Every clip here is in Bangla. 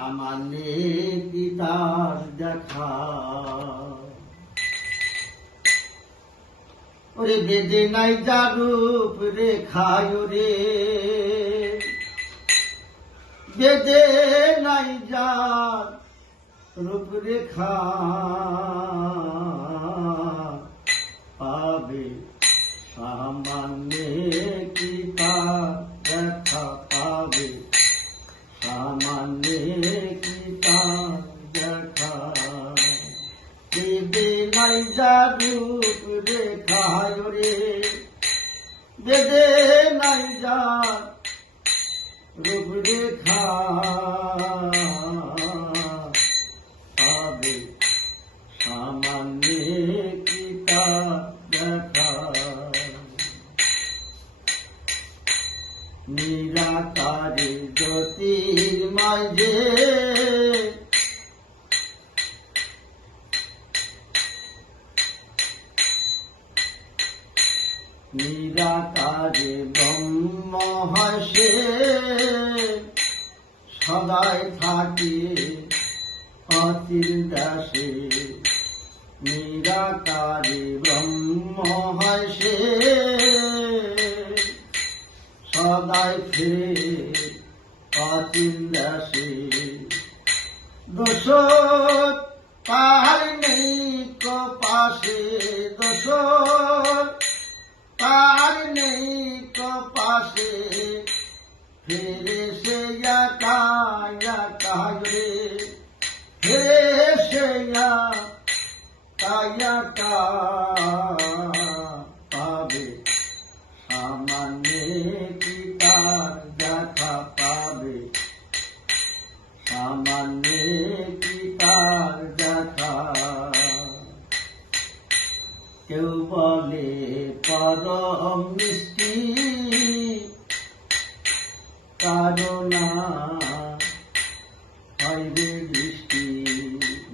আমানে কি তার দেখা ওরে বেদে নাই যা রূপ রেখায় রে বেদে নাই যা রূপ রেখা পাবে সামান্যে কি তার দেখা পাবে সামান্যে কি তার দেখা বেদে নাই যা রূপ রেখায় রে বেদে নাই যা রূপ রেখা পাবে সামান্যে কি তার দেখা নিরাকারে জ্যোতির মাঝে নিরাকারে ব্রহ্ম হাসে সদাই থাকে অচির দাসে নিরাকারে ব্রহ্ম হাসে সদাই ফিরে অচির দাসে দোষ তাহার নেই কপাশে দোষ তার নেই কপাশে ফিরে সে রে ফিরে সে পাবে সামান্যে কি তার দেখা পাবে সামান্যে কি তার দেখা কেউ বলে পরম মিষ্টি কারণা হইবে দৃষ্টি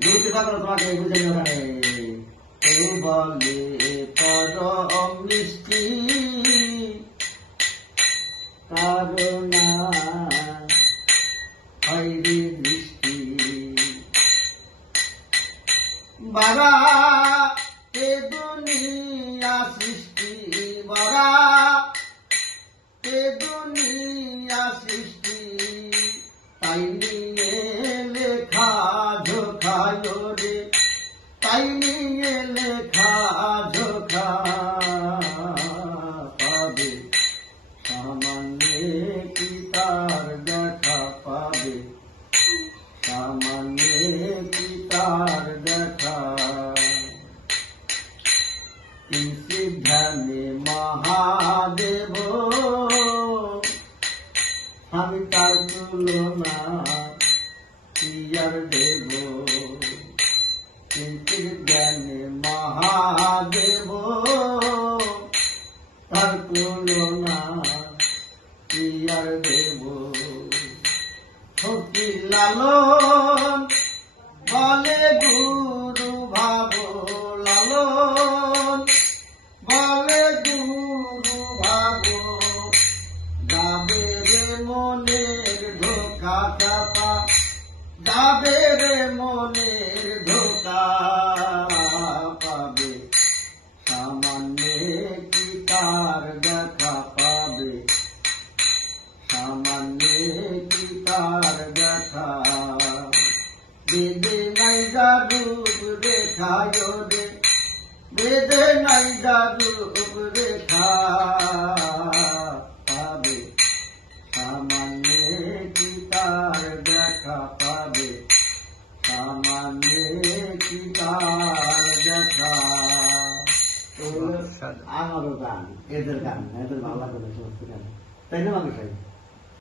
বুঝতে পারো তোমাকে বুঝে ওখানে কেউ বলে পরম মিষ্টি কারণা হইবে দৃষ্টি বাবা এ দুনিয়া সৃষ্টি বাবা এ দুনিয়া সৃষ্টি তাই নিয়ে লেখা ঝোখায় রে তাই নিয়ে লেখা ঝোখা পাবে সামান্যে কি তার দেখা পাবে সামান্যে কি তার দেখা ধ্যানে মহাদেব আমি তার তুলনা পিয়ার দেব জ্ঞানে মহাদেব তার তুলনা পিয়ার দেব সতী লালন বলে গুরু ভাব লালন বলে গুরু ভাব যাবে রে মনের ধোকা চাপা যাবে রে মনের ধোকা পাবে সামান্যে কি তার দেখা পাবে সামান্যে কি তার দেখা বেদে নাই যা রূপ রেখায় রে বেদে নাই যা রূপ রেখা পাবে সামান্যে কি তার দেখা পাবে সামান্যে কি তার দেখা আমারও গান এদের ভালো লাগে সমস্ত গান তাই না মানুষ